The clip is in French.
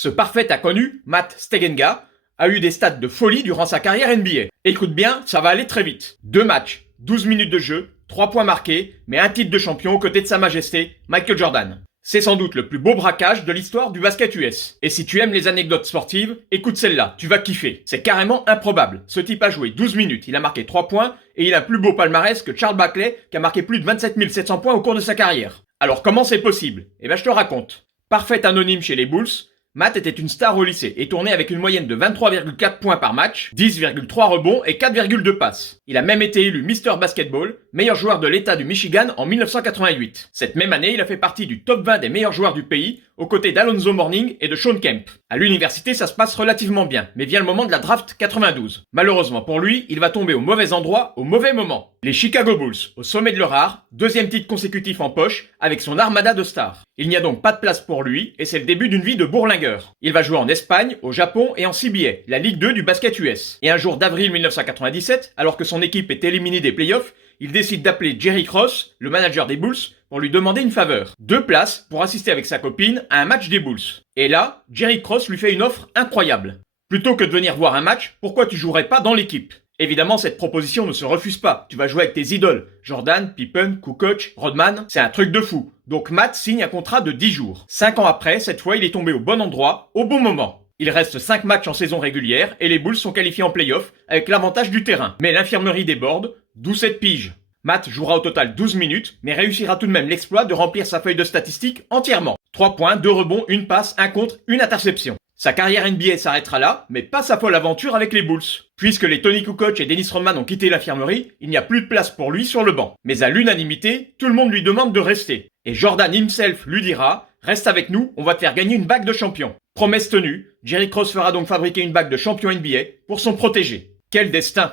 Ce parfait inconnu, Matt Stegenga, a eu des stats de folie durant sa carrière NBA. Écoute bien, ça va aller très vite. 2 matchs, 12 minutes de jeu, 3 points marqués, mais un titre de champion aux côtés de Sa Majesté, Michael Jordan. C'est sans doute le plus beau braquage de l'histoire du basket US. Et si tu aimes les anecdotes sportives, écoute celle-là, tu vas kiffer. C'est carrément improbable. Ce type a joué 12 minutes, il a marqué 3 points, et il a un plus beau palmarès que Charles Barkley, qui a marqué plus de 27 700 points au cours de sa carrière. Alors comment c'est possible? Eh ben je te raconte. Parfait anonyme chez les Bulls, Matt était une star au lycée et tournait avec une moyenne de 23,4 points par match, 10,3 rebonds et 4,2 passes. Il a même été élu Mr. Basketball, meilleur joueur de l'État du Michigan en 1988. Cette même année, il a fait partie du top 20 des meilleurs joueurs du pays, aux côtés d'Alonzo Mourning et de Shawn Kemp. À l'université, ça se passe relativement bien, mais vient le moment de la draft 92. Malheureusement pour lui, il va tomber au mauvais endroit, au mauvais moment. Les Chicago Bulls, au sommet de leur art, deuxième titre consécutif en poche, avec son armada de stars. Il n'y a donc pas de place pour lui, et c'est le début d'une vie de bourlingueur. Il va jouer en Espagne, au Japon et en CBA, la Ligue 2 du basket US. Et un jour d'avril 1997, alors que son équipe est éliminée des playoffs, il décide d'appeler Jerry Cross, le manager des Bulls, pour lui demander une faveur. 2 places pour assister avec sa copine à un match des Bulls. Et là, Jerry Cross lui fait une offre incroyable. Plutôt que de venir voir un match, pourquoi tu jouerais pas dans l'équipe? Évidemment, cette proposition ne se refuse pas. Tu vas jouer avec tes idoles. Jordan, Pippen, Kukoc, Rodman. C'est un truc de fou. Donc Matt signe un contrat de 10 jours. 5 ans après, cette fois, il est tombé au bon endroit, au bon moment. Il reste 5 matchs en saison régulière et les Bulls sont qualifiés en play-off avec l'avantage du terrain. Mais l'infirmerie déborde, d'où cette pige. Matt jouera au total 12 minutes, mais réussira tout de même l'exploit de remplir sa feuille de statistiques entièrement. 3 points, 2 rebonds, 1 passe, 1 contre, 1 interception. Sa carrière NBA s'arrêtera là, mais pas sa folle aventure avec les Bulls. Puisque les Tony Kukoc et Dennis Rodman ont quitté l'infirmerie, il n'y a plus de place pour lui sur le banc. Mais à l'unanimité, tout le monde lui demande de rester. Et Jordan himself lui dira « Reste avec nous, on va te faire gagner une bague de champion ». Promesse tenue, Jerry Cross fera donc fabriquer une bague de champion NBA pour son protégé. Quel destin!